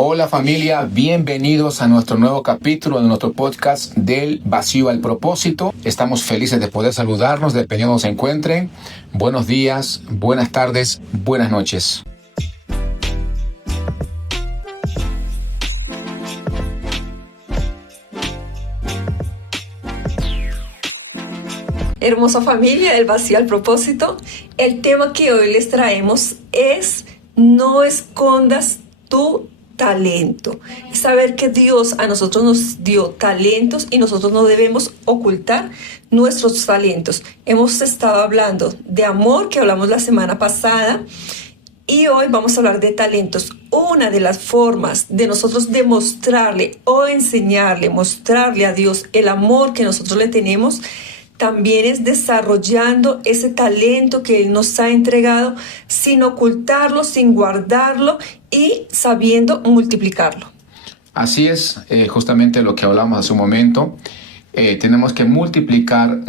Hola familia, bienvenidos a nuestro nuevo capítulo de nuestro podcast del vacío al propósito. Estamos felices de poder saludarnos dependiendo de donde se encuentren. Buenos días, buenas tardes, buenas noches. Hermosa familia del vacío al propósito, el tema que hoy les traemos es no escondas tu talento. Es saber que Dios a nosotros nos dio talentos y nosotros no debemos ocultar nuestros talentos. Hemos estado hablando de amor, que hablamos la semana pasada, y hoy vamos a hablar de talentos. Una de las formas de nosotros demostrarle o enseñarle, mostrarle a Dios el amor que nosotros le tenemos, también es desarrollando ese talento que Él nos ha entregado sin ocultarlo, sin guardarlo y sabiendo multiplicarlo. Así es, justamente lo que hablamos hace un momento. Tenemos que multiplicar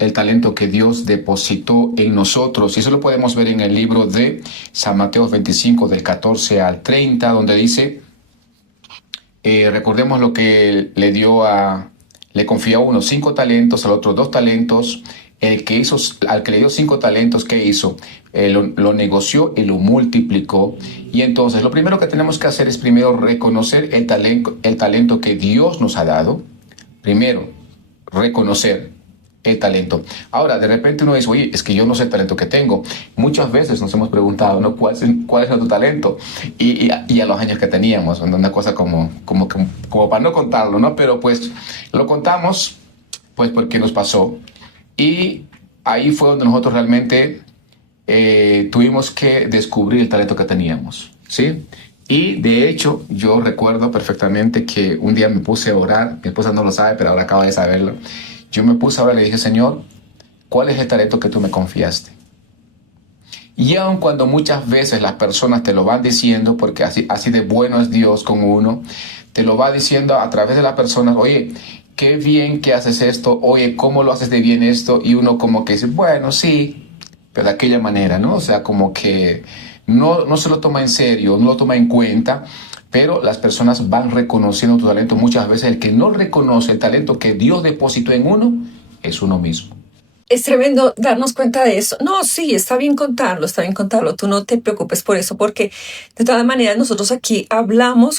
el talento que Dios depositó en nosotros. Y eso lo podemos ver en el libro de San Mateo 25, del 14 al 30, donde dice, recordemos lo que le confió a uno 5 talentos, al otro 2 talentos. Al que le dio 5 talentos, ¿qué hizo? Lo negoció y lo multiplicó. Y entonces lo primero que tenemos que hacer es primero reconocer el talento que Dios nos ha dado. Primero, reconocer el talento. Ahora, de repente uno dice, oye, es que yo no sé el talento que tengo. Muchas veces nos hemos preguntado, ¿no? ¿Cuál es nuestro talento? Y a los años que teníamos, una cosa como para no contarlo, ¿no? Pero pues lo contamos, pues porque nos pasó. Y ahí fue donde nosotros realmente tuvimos que descubrir el talento que teníamos, ¿sí? Y de hecho, yo recuerdo perfectamente que un día me puse a orar. Mi esposa no lo sabe, pero ahora acaba de saberlo. Yo me puse a orar y le dije, Señor, ¿cuál es el talento que tú me confiaste? Y aun cuando muchas veces las personas te lo van diciendo, porque así de bueno es Dios con uno, te lo va diciendo a través de las personas, oye, qué bien que haces esto, oye, cómo lo haces de bien esto, y uno como que dice, bueno, sí, pero de aquella manera, ¿no? O sea, como que no se lo toma en serio, no lo toma en cuenta, pero las personas van reconociendo tu talento. Muchas veces el que no reconoce el talento que Dios depositó en uno es uno mismo. Es tremendo darnos cuenta de eso. No, sí, está bien contarlo. Tú no te preocupes por eso, porque de todas maneras nosotros aquí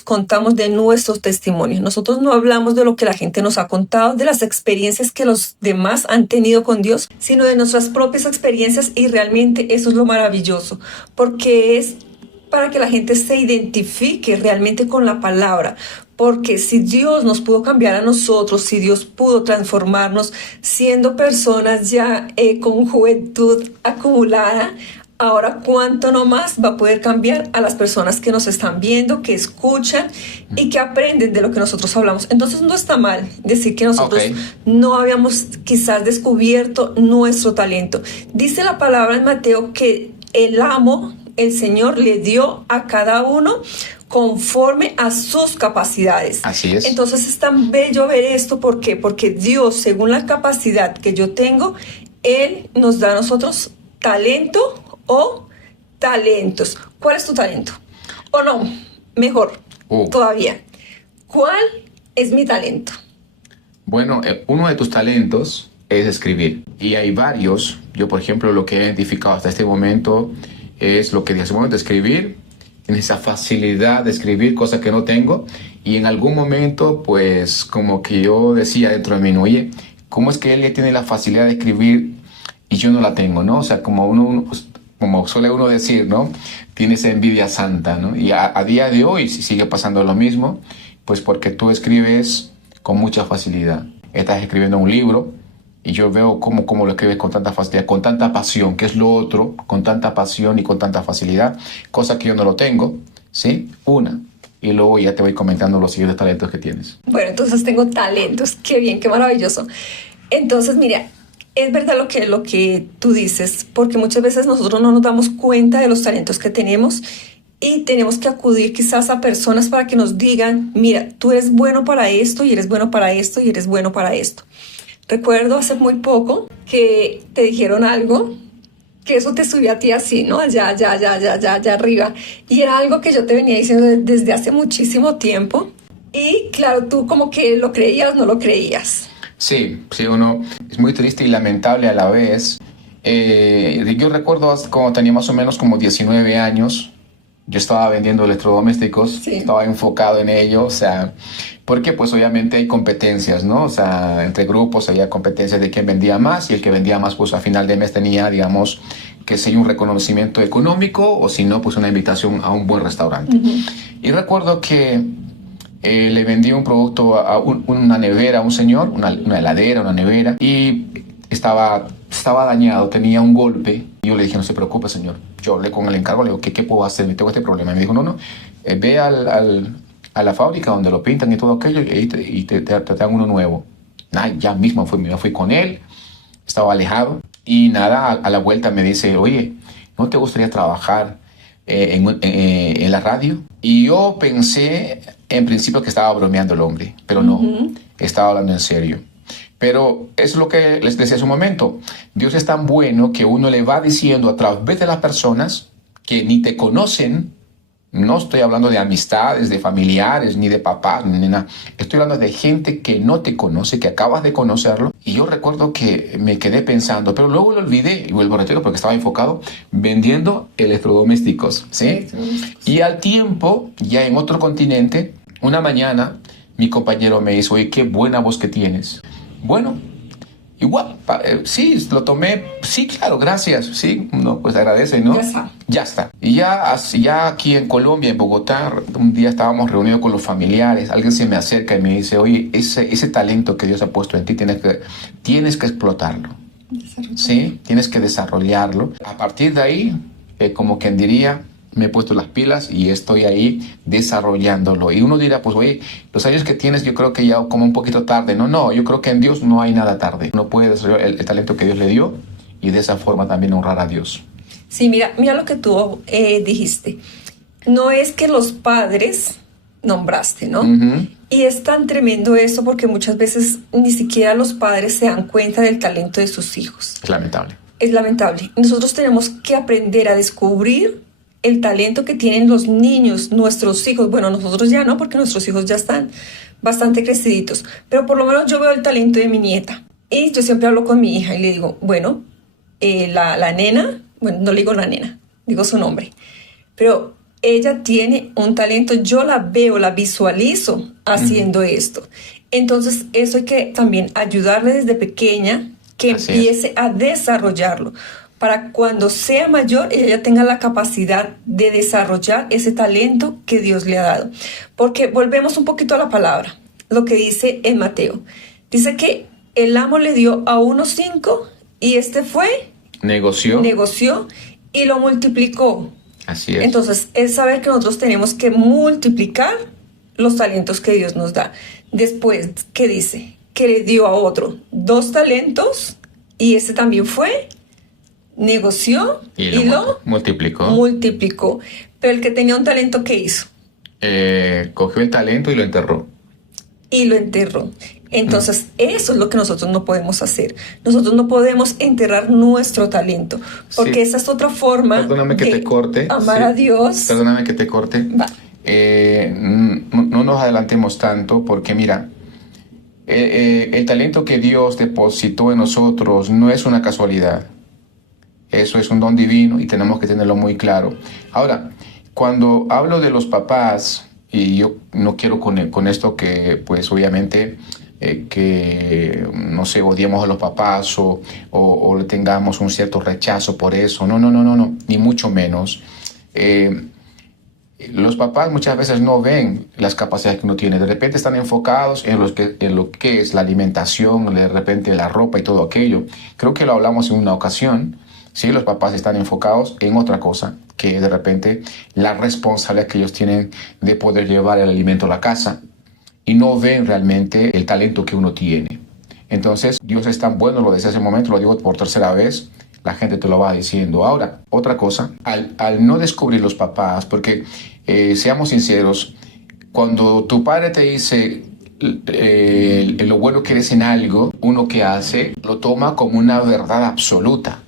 contamos de nuestros testimonios. Nosotros no hablamos de lo que la gente nos ha contado, de las experiencias que los demás han tenido con Dios, sino de nuestras propias experiencias, y realmente eso es lo maravilloso, porque es para que la gente se identifique realmente con la palabra. Porque si Dios nos pudo cambiar a nosotros, si Dios pudo transformarnos siendo personas ya con juventud acumulada, ahora cuánto no más va a poder cambiar a las personas que nos están viendo, que escuchan y que aprenden de lo que nosotros hablamos. Entonces no está mal decir que nosotros no habíamos quizás descubierto nuestro talento. Dice la palabra en Mateo que el Señor le dio a cada uno conforme a sus capacidades. Así es. Entonces es tan bello ver esto. ¿Por qué? Porque Dios, según la capacidad que yo tengo, Él nos da a nosotros talento o talentos. ¿Cuál es tu talento? O no, mejor todavía, ¿cuál es mi talento? Bueno, uno de tus talentos es escribir. Y hay varios. Yo, por ejemplo, lo que he identificado hasta este momento es lo que dije hace un momento, escribir. Tienes esa facilidad de escribir, cosa que no tengo. Y en algún momento, pues, como que yo decía dentro de mí, oye, ¿cómo es que él tiene la facilidad de escribir y yo no la tengo, no? O sea, como suele uno decir, ¿no? Tiene esa envidia santa, ¿no? Y a día de hoy si sigue pasando lo mismo, pues porque tú escribes con mucha facilidad. Estás escribiendo un libro y yo veo cómo lo escribes con tanta facilidad, con tanta pasión, que es lo otro, con tanta pasión y con tanta facilidad, cosa que yo no lo tengo, ¿sí? Y luego ya te voy comentando los siguientes talentos que tienes. Bueno, entonces tengo talentos. Qué bien, qué maravilloso. Entonces, mira, es verdad lo que tú dices, porque muchas veces nosotros no nos damos cuenta de los talentos que tenemos y tenemos que acudir quizás a personas para que nos digan, mira, tú eres bueno para esto y eres bueno para esto y eres bueno para esto. Recuerdo hace muy poco que te dijeron algo que eso te subía a ti así, ¿no? Allá arriba. Y era algo que yo te venía diciendo desde hace muchísimo tiempo. Y claro, tú como que lo creías, no lo creías. Sí, sí, uno es muy triste y lamentable a la vez. Yo recuerdo cuando tenía más o menos como 19 años, yo estaba vendiendo electrodomésticos, Sí. estaba enfocado en ello, o sea, porque pues obviamente hay competencias, ¿no? O sea, entre grupos había competencias de quién vendía más y el que vendía más pues a final de mes tenía, digamos, que sea un reconocimiento económico o si no, pues una invitación a un buen restaurante. Y recuerdo que le vendí un producto una nevera a un señor, una heladera, una nevera, y estaba dañado, tenía un golpe. Y yo le dije, no se preocupe, señor. Yo hablé con el encargo, le digo, ¿qué puedo hacer? Tengo este problema. Y me dijo, no, ve a la fábrica donde lo pintan y todo aquello y te dan uno nuevo. Nada, ya mismo me fui con él, estaba alejado. Y nada, a la vuelta me dice, oye, ¿no te gustaría trabajar en la radio? Y yo pensé en principio que estaba bromeando el hombre, pero no, estaba hablando en serio. Pero es lo que les decía hace un momento. Dios es tan bueno que uno le va diciendo a través de las personas que ni te conocen. No estoy hablando de amistades, de familiares, ni de papás, ni de nada. Estoy hablando de gente que no te conoce, que acabas de conocerlo. Y yo recuerdo que me quedé pensando, pero luego lo olvidé y vuelvo a repetirlo porque estaba enfocado vendiendo electrodomésticos, ¿sí? Y al tiempo, ya en otro continente, una mañana, mi compañero me dice, oye, qué buena voz que tienes. Bueno, igual, sí, lo tomé, sí, claro, gracias, sí, no, pues agradece, ¿no? Ya está. Ya está. Y ya aquí en Colombia, en Bogotá, un día estábamos reunidos con los familiares, alguien se me acerca y me dice, oye, ese talento que Dios ha puesto en ti, tienes que explotarlo, ¿sí? Tienes que desarrollarlo. A partir de ahí, como quien diría, me he puesto las pilas y estoy ahí desarrollándolo. Y uno dirá, pues oye, los años que tienes yo creo que ya como un poquito tarde. No, yo creo que en Dios no hay nada tarde. Uno puede desarrollar el talento que Dios le dio y de esa forma también honrar a Dios. Sí, mira lo que tú dijiste. No es que los padres nombraste, ¿no? Y es tan tremendo eso porque muchas veces ni siquiera los padres se dan cuenta del talento de sus hijos. Es lamentable. Es lamentable. Nosotros tenemos que aprender a descubrir el talento que tienen los niños, nuestros hijos. Bueno, nosotros ya no, porque nuestros hijos ya están bastante creciditos, pero por lo menos yo veo el talento de mi nieta. Y yo siempre hablo con mi hija y le digo, bueno, la nena, bueno, no le digo la nena, digo su nombre, pero ella tiene un talento, yo la veo, la visualizo haciendo esto. Entonces, eso hay que también ayudarle desde pequeña, que Así empiece a desarrollarlo, para cuando sea mayor ella ya tenga la capacidad de desarrollar ese talento que Dios le ha dado. Porque volvemos un poquito a la palabra, lo que dice en Mateo. Dice que el amo le dio a uno 5 y este negoció y lo multiplicó. Así es. Entonces, es saber que nosotros tenemos que multiplicar los talentos que Dios nos da. Después, ¿qué dice? Que le dio a otro 2 talentos y este también negoció y lo multiplicó. Pero el que tenía un talento, ¿qué hizo? Cogió el talento y lo enterró. Entonces, eso es lo que nosotros no podemos hacer. Nosotros no podemos enterrar nuestro talento, porque esa es otra forma de amar a Dios. Perdóname que te corte. Va. No nos adelantemos tanto, porque mira, el talento que Dios depositó en nosotros no es una casualidad. Eso es un don divino y tenemos que tenerlo muy claro. Ahora, cuando hablo de los papás, y yo no quiero con esto que, pues obviamente, que, no sé, odiemos a los papás o le tengamos un cierto rechazo por eso. No, ni mucho menos. Los papás muchas veces no ven las capacidades que uno tiene. De repente están enfocados en lo que es la alimentación, de repente la ropa y todo aquello. Creo que lo hablamos en una ocasión. Sí, los papás están enfocados en otra cosa, que de repente la responsabilidad que ellos tienen de poder llevar el alimento a la casa y no ven realmente el talento que uno tiene. Entonces, Dios es tan bueno, lo decía hace un momento, lo digo por tercera vez, la gente te lo va diciendo. Ahora, otra cosa, al no descubrir los papás, porque seamos sinceros, cuando tu padre te dice lo bueno que eres en algo, uno que hace lo toma como una verdad absoluta.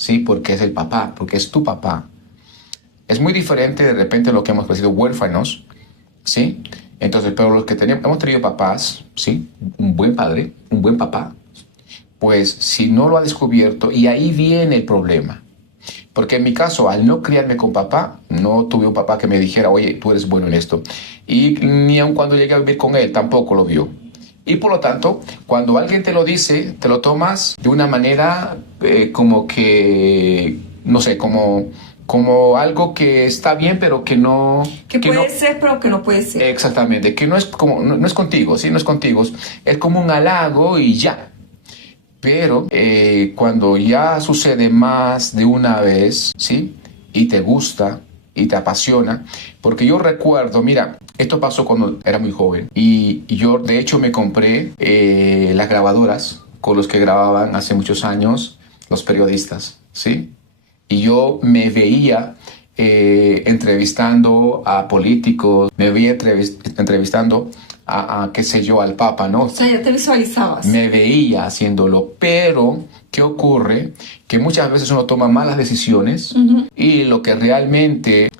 ¿sí? Porque es el papá, porque es tu papá. Es muy diferente de repente lo que hemos crecido huérfanos, ¿sí? Entonces, pero los que hemos tenido papás, ¿sí? Un buen padre, un buen papá, pues si no lo ha descubierto, y ahí viene el problema. Porque en mi caso, al no criarme con papá, no tuve un papá que me dijera, oye, tú eres bueno en esto. Y ni aun cuando llegué a vivir con él, tampoco lo vio. Y por lo tanto, cuando alguien te lo dice, te lo tomas de una manera como que, no sé, como algo que está bien, pero que no... Que puede no, ser, pero que no puede ser. exactamente, que no es, como, no es contigo, ¿sí? No es contigo. Es como un halago y ya. Pero cuando ya sucede más de una vez, ¿sí? Y te gusta y te apasiona, porque yo recuerdo, mira, esto pasó cuando era muy joven y yo de hecho me compré las grabadoras con los que grababan hace muchos años los periodistas, ¿sí? Y yo me veía entrevistando a políticos, me veía entrevistando a, qué sé yo, al Papa, ¿no? O sea, ya te visualizabas. Me veía haciéndolo, pero ¿qué ocurre? Que muchas veces uno toma malas decisiones y lo que realmente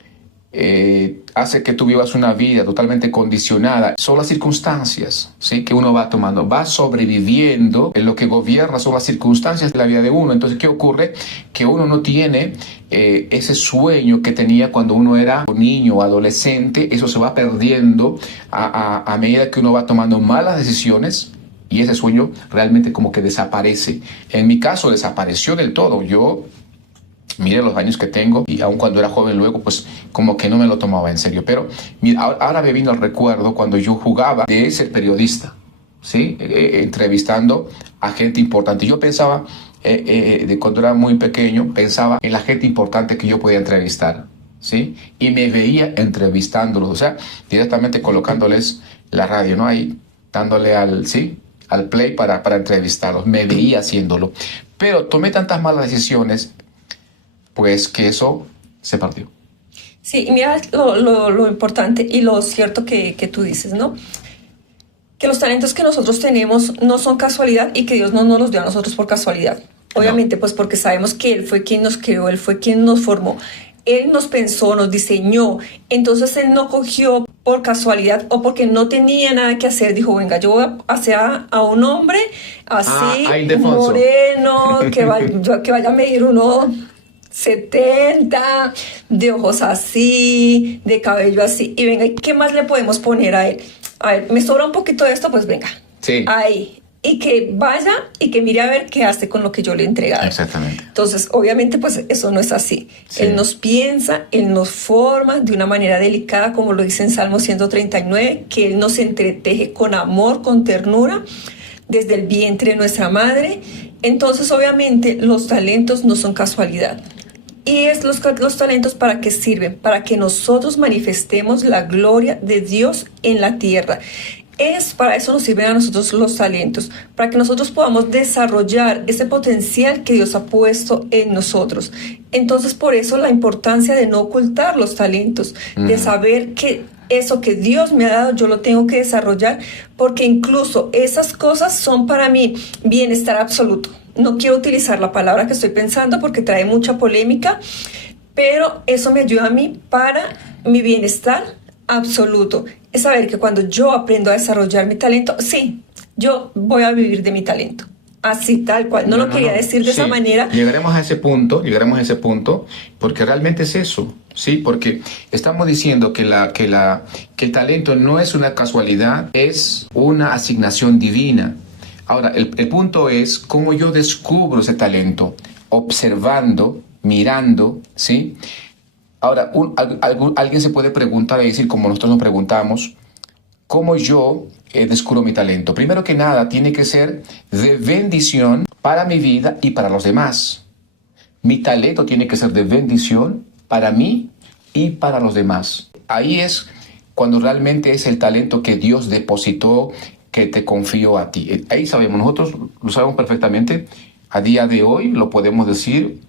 hace que tú vivas una vida totalmente condicionada son las circunstancias, ¿sí? Que uno va tomando, va sobreviviendo. En lo que gobierna son las circunstancias de la vida de uno. Entonces, ¿qué ocurre? Que uno no tiene ese sueño que tenía cuando uno era niño o adolescente. Eso se va perdiendo a medida que uno va tomando malas decisiones. Y ese sueño realmente como que desaparece. En mi caso desapareció del todo. Yo miré los años que tengo y aun cuando era joven luego pues como que no me lo tomaba en serio. Pero mira, ahora me vino el recuerdo cuando yo jugaba de ser periodista, ¿sí? Entrevistando a gente importante. Yo pensaba, de cuando era muy pequeño, pensaba en la gente importante que yo podía entrevistar, ¿sí? Y me veía entrevistándolos, o sea, directamente colocándoles la radio, ¿no? Ahí dándole al play para entrevistarlos. Me veía haciéndolo. Pero tomé tantas malas decisiones pues que eso se partió. Sí, y mira lo importante y lo cierto que tú dices, ¿no? Que los talentos que nosotros tenemos no son casualidad y que Dios no nos los dio a nosotros por casualidad. Obviamente, pues porque sabemos que Él fue quien nos creó, Él fue quien nos formó. Él nos pensó, nos diseñó. Entonces Él no cogió por casualidad o porque no tenía nada que hacer. Dijo, venga, yo voy a hacer a un hombre así, moreno, que vaya a medir 1,70, de ojos así, de cabello así. Y venga, ¿qué más le podemos poner a él? A ver, me sobra un poquito de esto, pues venga. Sí. Ahí. Y que vaya y que mire a ver qué hace con lo que yo le he entregado. Exactamente. Entonces, obviamente, pues eso no es así. Sí. Él nos piensa, Él nos forma de una manera delicada, como lo dice en Salmo 139, que Él nos entreteje con amor, con ternura, desde el vientre de nuestra madre. Entonces, obviamente, los talentos no son casualidad. ¿Y los talentos para qué sirven? Para que nosotros manifestemos la gloria de Dios en la tierra. Para eso nos sirven a nosotros los talentos, para que nosotros podamos desarrollar ese potencial que Dios ha puesto en nosotros. Entonces, por eso la importancia de no ocultar los talentos, de saber que eso que Dios me ha dado, yo lo tengo que desarrollar, porque incluso esas cosas son para mí bienestar absoluto. No quiero utilizar la palabra que estoy pensando porque trae mucha polémica, pero eso me ayuda a mí para mi bienestar absoluto. Es saber que cuando yo aprendo a desarrollar mi talento, sí, yo voy a vivir de mi talento. Así, tal cual. No lo quería decir de esa manera. Llegaremos a ese punto, porque realmente es eso, ¿sí? Porque estamos diciendo que el talento no es una casualidad, es una asignación divina. Ahora, el punto es cómo yo descubro ese talento, observando, mirando, ¿sí? Ahora, alguien se puede preguntar y decir, como nosotros nos preguntamos, ¿cómo yo descubro mi talento? Primero que nada, tiene que ser de bendición para mi vida y para los demás. Mi talento tiene que ser de bendición para mí y para los demás. Ahí es cuando realmente es el talento que Dios depositó, que te confió a ti. Ahí sabemos, nosotros lo sabemos perfectamente. A día de hoy lo podemos decir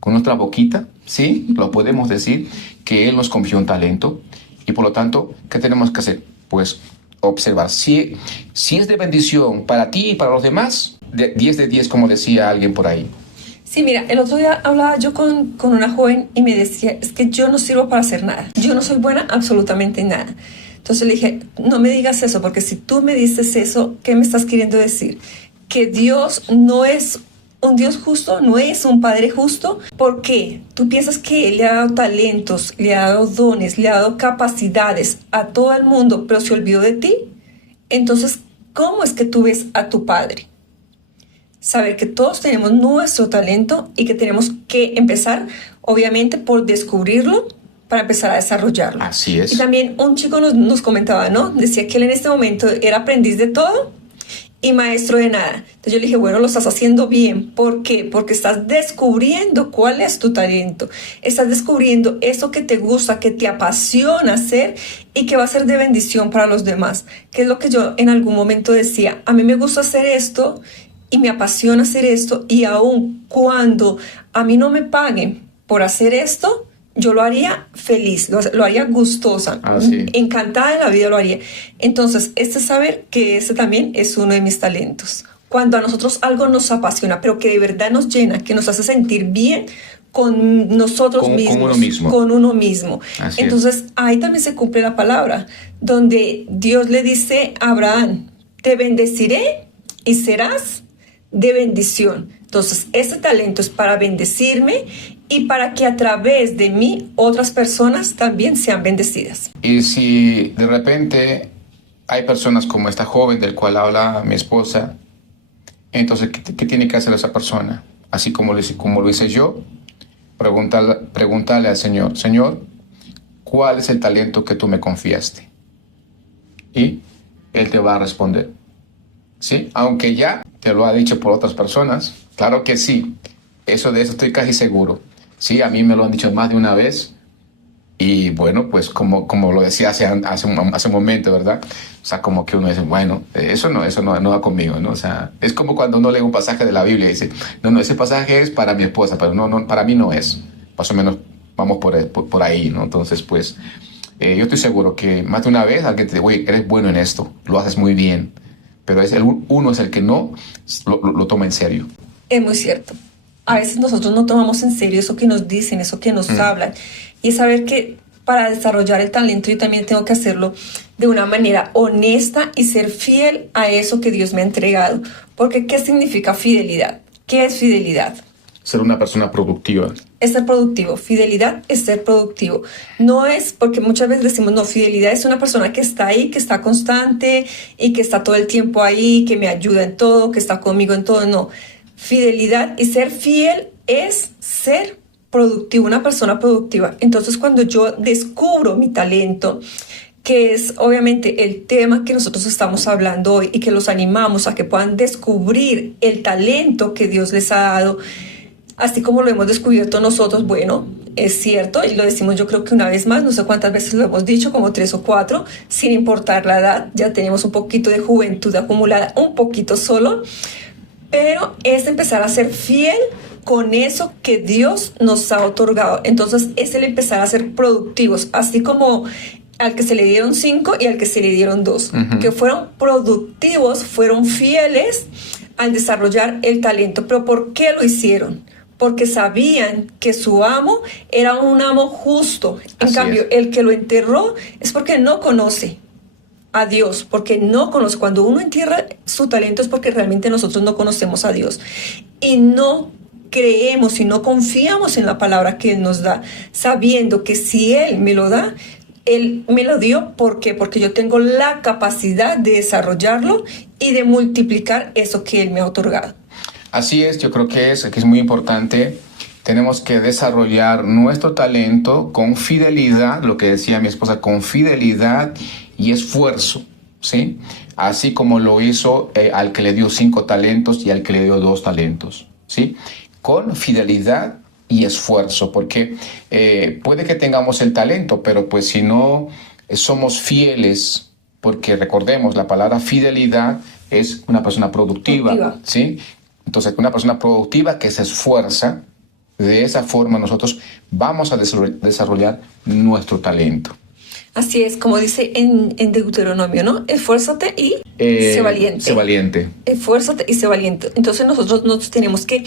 con nuestra boquita, ¿sí? Lo podemos decir que Él nos confió un talento y por lo tanto, ¿qué tenemos que hacer? Pues observar. Si es de bendición para ti y para los demás, 10 de 10, como decía alguien por ahí. Sí, mira, el otro día hablaba yo con una joven y me decía, es que yo no sirvo para hacer nada. Yo no soy buena absolutamente en nada. Entonces le dije, no me digas eso, porque si tú me dices eso, ¿qué me estás queriendo decir? Que Dios no es un Dios justo, no es un Padre justo. ¿Por qué? Tú piensas que Él le ha dado talentos, le ha dado dones, le ha dado capacidades a todo el mundo, pero se olvidó de ti. Entonces, ¿cómo es que tú ves a tu Padre? Saber que todos tenemos nuestro talento y que tenemos que empezar, obviamente, por descubrirlo para empezar a desarrollarlo. Así es. Y también un chico nos comentaba, ¿no? Decía que él en este momento era aprendiz de todo y maestro de nada. Entonces yo le dije, bueno, lo estás haciendo bien. ¿Por qué? Porque estás descubriendo cuál es tu talento. Estás descubriendo eso que te gusta, que te apasiona hacer y que va a ser de bendición para los demás. Que es lo que yo en algún momento decía. A mí me gusta hacer esto y me apasiona hacer esto. Y aun cuando a mí no me paguen por hacer esto, yo lo haría feliz, lo haría gustosa, sí. Encantada de la vida lo haría. Entonces, saber que ese también es uno de mis talentos. Cuando a nosotros algo nos apasiona, pero que de verdad nos llena, que nos hace sentir bien con nosotros mismos, con uno mismo. Entonces, ahí también se cumple la palabra, donde Dios le dice a Abraham, te bendeciré y serás de bendición. Entonces, ese talento es para bendecirme y para que a través de mí otras personas también sean bendecidas. Y si de repente hay personas como esta joven del cual habla mi esposa, entonces, ¿qué tiene que hacer esa persona? Así como lo hice yo, preguntarle al Señor, Señor, ¿cuál es el talento que tú me confiaste? Y Él te va a responder. ¿Sí? Aunque ya te lo ha dicho por otras personas, claro que sí, de eso estoy casi seguro. Sí, a mí me lo han dicho más de una vez y bueno, pues como lo decía hace un momento, ¿verdad? O sea, como que uno dice, bueno, eso no va conmigo, ¿no? O sea, es como cuando uno lee un pasaje de la Biblia y dice, no, ese pasaje es para mi esposa, pero no, para mí no es. Más o menos vamos por ahí, ¿no? Entonces, pues, yo estoy seguro que más de una vez alguien te dice, oye, eres bueno en esto, lo haces muy bien, pero uno es el que no lo toma en serio. Es muy cierto. A veces nosotros no tomamos en serio eso que nos dicen, eso que nos hablan. Y es saber que para desarrollar el talento yo también tengo que hacerlo de una manera honesta y ser fiel a eso que Dios me ha entregado. Porque ¿qué significa fidelidad? ¿Qué es fidelidad? Ser una persona productiva. Es ser productivo. Fidelidad es ser productivo. No es porque muchas veces decimos, no, fidelidad es una persona que está ahí, que está constante y que está todo el tiempo ahí, que me ayuda en todo, que está conmigo en todo. No. Fidelidad y ser fiel es ser productivo, una persona productiva. Entonces, cuando yo descubro mi talento, que es obviamente el tema que nosotros estamos hablando hoy y que los animamos a que puedan descubrir el talento que Dios les ha dado, así como lo hemos descubierto nosotros, bueno, es cierto, y lo decimos yo creo que una vez más, no sé cuántas veces lo hemos dicho, como 3 o 4, sin importar la edad, ya tenemos un poquito de juventud acumulada, un poquito solo, pero es empezar a ser fiel con eso que Dios nos ha otorgado. Entonces es el empezar a ser productivos, así como al que se le dieron 5 y al que se le dieron 2, que fueron productivos, fueron fieles al desarrollar el talento. ¿Pero por qué lo hicieron? Porque sabían que su amo era un amo justo. En cambio, el que lo enterró es porque no conoce a Dios, porque no conoce. Cuando uno entierra su talento es porque realmente nosotros no conocemos a Dios y no creemos y no confiamos en la palabra que Él nos da, sabiendo que si Él me lo da, Él me lo dio. ¿Por qué? Porque yo tengo la capacidad de desarrollarlo y de multiplicar eso que Él me ha otorgado. Así es, yo creo que es muy importante. Tenemos que desarrollar nuestro talento con fidelidad, lo que decía mi esposa, con fidelidad y esfuerzo, ¿sí? Así como lo hizo al que le dio 5 talentos y al que le dio 2 talentos, ¿sí? Con fidelidad y esfuerzo, porque puede que tengamos el talento, pero pues si no somos fieles, porque recordemos, la palabra fidelidad es una persona productiva, ¿sí? Entonces, una persona productiva que se esfuerza, de esa forma nosotros vamos a desarrollar nuestro talento. Así es, como dice en Deuteronomio, ¿no? Esfuérzate y sé valiente. Sé valiente. Esfuérzate y sé valiente. Entonces nosotros nos tenemos que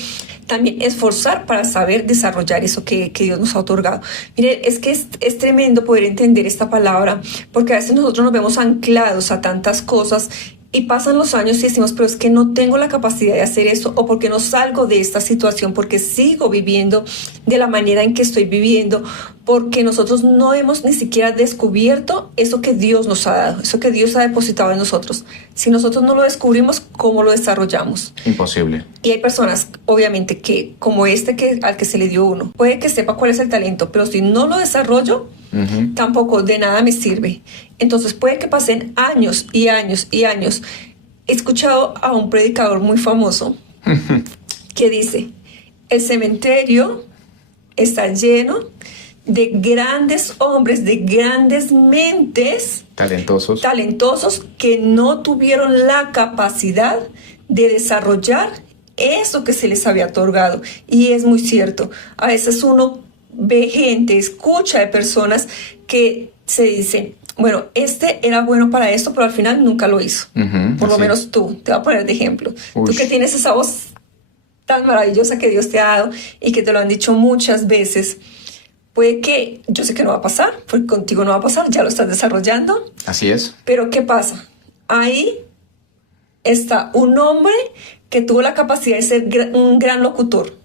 también esforzar para saber desarrollar eso que Dios nos ha otorgado. Mire, es que es tremendo poder entender esta palabra, porque a veces nosotros nos vemos anclados a tantas cosas y pasan los años y decimos, pero es que no tengo la capacidad de hacer eso, o porque no salgo de esta situación, porque sigo viviendo de la manera en que estoy viviendo, porque nosotros no hemos ni siquiera descubierto eso que Dios nos ha dado, eso que Dios ha depositado en nosotros. Si nosotros no lo descubrimos, ¿cómo lo desarrollamos? Imposible. Y hay personas, obviamente, que como al que se le dio uno, puede que sepa cuál es el talento, pero si no lo desarrollo, tampoco de nada me sirve. Entonces puede que pasen años y años y años. He escuchado a un predicador muy famoso que dice, el cementerio está lleno de grandes hombres, de grandes mentes talentosos que no tuvieron la capacidad de desarrollar eso que se les había otorgado. Y es muy cierto. A veces uno ve gente, escucha de personas que se dicen, bueno, este era bueno para esto, pero al final nunca lo hizo. Por lo menos tú, te voy a poner de ejemplo. Tú que tienes esa voz tan maravillosa que Dios te ha dado y que te lo han dicho muchas veces, puede que, yo sé que no va a pasar, porque contigo no va a pasar, ya lo estás desarrollando. Así es. Pero ¿qué pasa? Ahí está un hombre que tuvo la capacidad de ser un gran locutor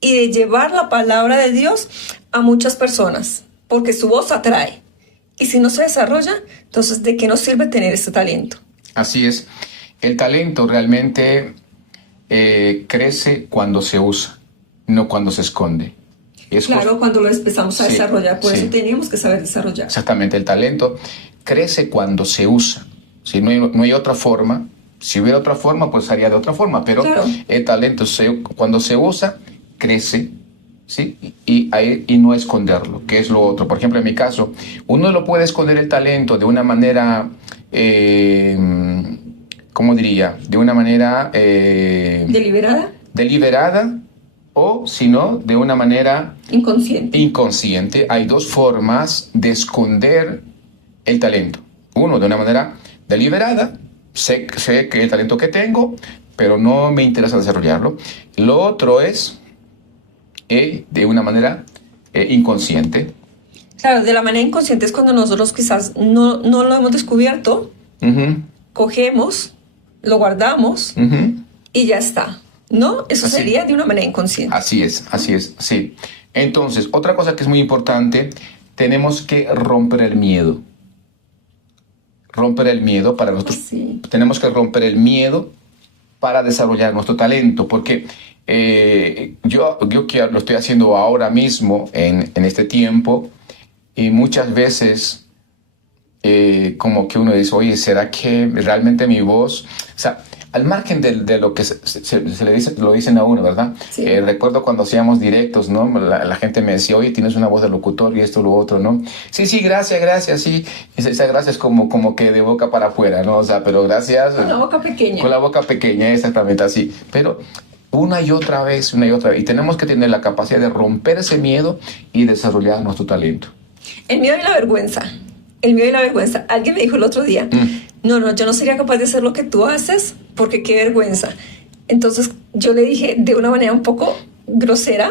y de llevar la palabra de Dios a muchas personas, porque su voz atrae. Y si no se desarrolla, entonces ¿de qué nos sirve tener ese talento? Así es. El talento realmente crece cuando se usa, no cuando se esconde. Claro, cuando lo empezamos a desarrollar, por eso tenemos que saber desarrollar. Exactamente, el talento crece cuando se usa. Si no hay otra forma, si hubiera otra forma, pues haría de otra forma, pero el talento cuando se usa, crece, ¿sí? Y no esconderlo, que es lo otro. Por ejemplo, en mi caso, uno lo puede esconder el talento de una manera, ¿cómo diría? De una manera... Deliberada, o si no, de una manera... Inconsciente. Hay dos formas de esconder el talento. Uno, de una manera deliberada, sé que el talento que tengo, pero no me interesa desarrollarlo. Lo otro es... de una manera inconsciente. Claro, de la manera inconsciente es cuando nosotros quizás no lo hemos descubierto, cogemos, lo guardamos y ya está, ¿no? Eso sería de una manera inconsciente. Así es, sí. Entonces, otra cosa que es muy importante, tenemos que romper el miedo. Para nosotros, tenemos que romper el miedo para desarrollar nuestro talento, porque yo que lo estoy haciendo ahora mismo en este tiempo, y muchas veces como que uno dice, oye, ¿será que realmente mi voz, o sea, al margen de lo que se le dice, lo dicen a uno, ¿verdad? Sí. Recuerdo cuando hacíamos directos, ¿no? La gente me decía, oye, tienes una voz de locutor y esto, lo otro, ¿no? Sí, gracias, sí. Esa gracia es como que de boca para afuera, ¿no? O sea, pero gracias. Con la boca pequeña. Con la boca pequeña, exactamente así. Pero una y otra vez. Y tenemos que tener la capacidad de romper ese miedo y desarrollar nuestro talento. El miedo y la vergüenza. Alguien me dijo el otro día, no, yo no sería capaz de hacer lo que tú haces porque qué vergüenza. Entonces yo le dije de una manera un poco grosera,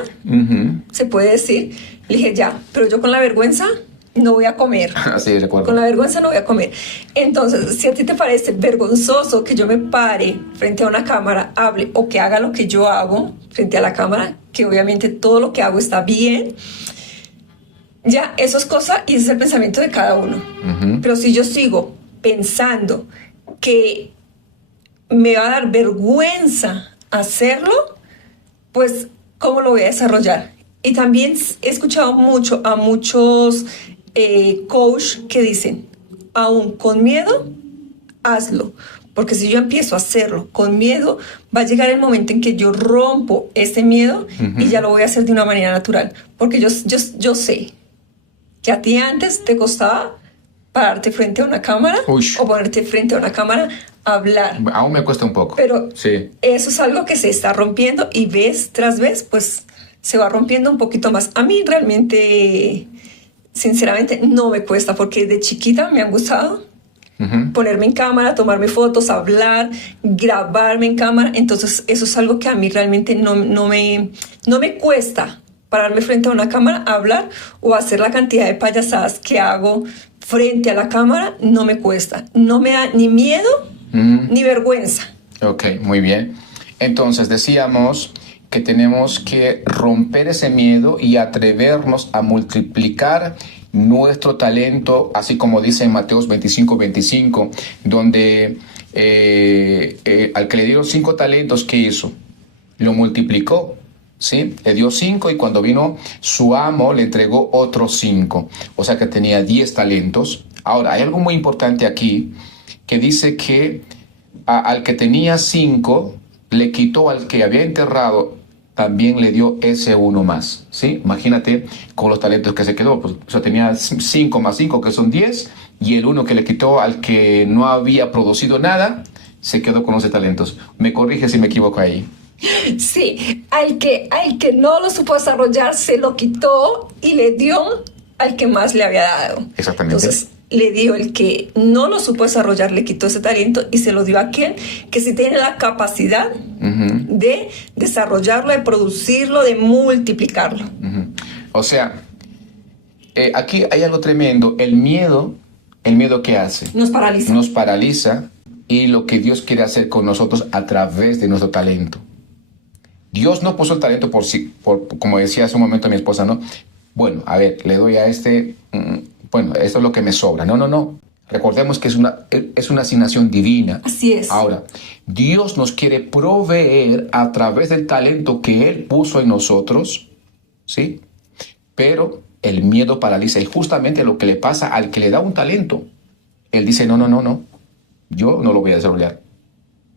se puede decir, le dije ya, pero yo con la vergüenza no voy a comer. Así recuerdo. Con la vergüenza no voy a comer. Entonces, si a ti te parece vergonzoso que yo me pare frente a una cámara, hable o que haga lo que yo hago frente a la cámara, que obviamente todo lo que hago está bien, ya, eso es cosa y ese es el pensamiento de cada uno. Pero si yo sigo pensando que me va a dar vergüenza hacerlo, pues, ¿cómo lo voy a desarrollar? Y también he escuchado mucho a muchos coach que dicen, aún con miedo, hazlo. Porque si yo empiezo a hacerlo con miedo, va a llegar el momento en que yo rompo ese miedo y ya lo voy a hacer de una manera natural. Porque yo sé que a ti antes te costaba pararte frente a una cámara o ponerte frente a una cámara a hablar. Aún me cuesta un poco. Pero eso es algo que se está rompiendo y vez tras vez, pues se va rompiendo un poquito más. A mí realmente sinceramente no me cuesta porque de chiquita me han gustado Ujú. ponerme en cámara, tomarme fotos, hablar, grabarme en cámara. Entonces eso es algo que a mí realmente no me cuesta pararme frente a una cámara, hablar o hacer la cantidad de payasadas que hago frente a la cámara. No me cuesta, no me da ni miedo ni vergüenza. Ok, muy bien. Entonces decíamos que tenemos que romper ese miedo y atrevernos a multiplicar nuestro talento, así como dice en Mateos 25:25, donde al que le dieron 5 talentos, ¿qué hizo? Lo multiplicó, ¿sí? Le dio 5 y cuando vino su amo le entregó otros 5, o sea que tenía 10 talentos. Ahora, hay algo muy importante aquí que dice que al que tenía 5 le quitó al que había enterrado, también le dio ese uno más, ¿sí? Imagínate con los talentos que se quedó, pues, o sea, tenía 5 más 5 que son 10 y el uno que le quitó al que no había producido nada, se quedó con 11 talentos. Me corrige si me equivoco ahí. Sí, al que no lo supo desarrollar se lo quitó y le dio al que más le había dado. Exactamente. Entonces le dio el que no lo supo desarrollar, le quitó ese talento y se lo dio a aquel que sí tiene la capacidad de desarrollarlo, de producirlo, de multiplicarlo. O sea, aquí hay algo tremendo. El miedo, ¿qué hace? Nos paraliza. Nos paraliza y lo que Dios quiere hacer con nosotros a través de nuestro talento. Dios no puso el talento por sí, como decía hace un momento mi esposa, ¿no? Bueno, a ver, le doy a este, bueno, esto es lo que me sobra. No, no, no. Recordemos que es una asignación divina. Así es. Ahora, Dios nos quiere proveer a través del talento que Él puso en nosotros, ¿sí? Pero el miedo paraliza y justamente lo que le pasa al que le da un talento. Él dice, no, no, no, no. Yo no lo voy a desarrollar.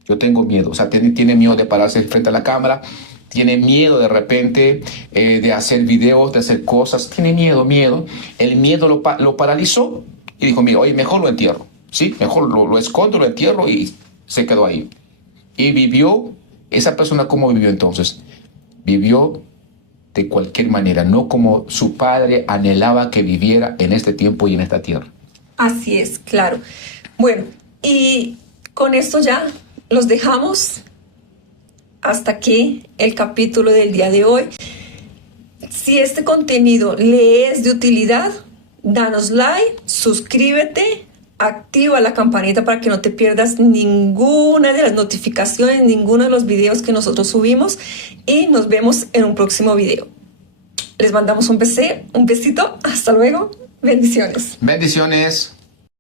Yo tengo miedo. O sea, tiene miedo de pararse frente a la cámara. Tiene miedo de repente de hacer videos, de hacer cosas. Tiene miedo. El miedo lo paralizó y dijo, mira, oye, mejor lo entierro. ¿Sí? Mejor lo escondo, lo entierro y se quedó ahí. Y vivió, esa persona, ¿cómo vivió entonces? Vivió de cualquier manera, no como su padre anhelaba que viviera en este tiempo y en esta tierra. Así es, claro. Bueno, y con esto ya los dejamos. Hasta aquí el capítulo del día de hoy. Si este contenido le es de utilidad, danos like, suscríbete, activa la campanita para que no te pierdas ninguna de las notificaciones, ninguno de los videos que nosotros subimos y nos vemos en un próximo video. Les mandamos un besito, hasta luego, bendiciones. Bendiciones.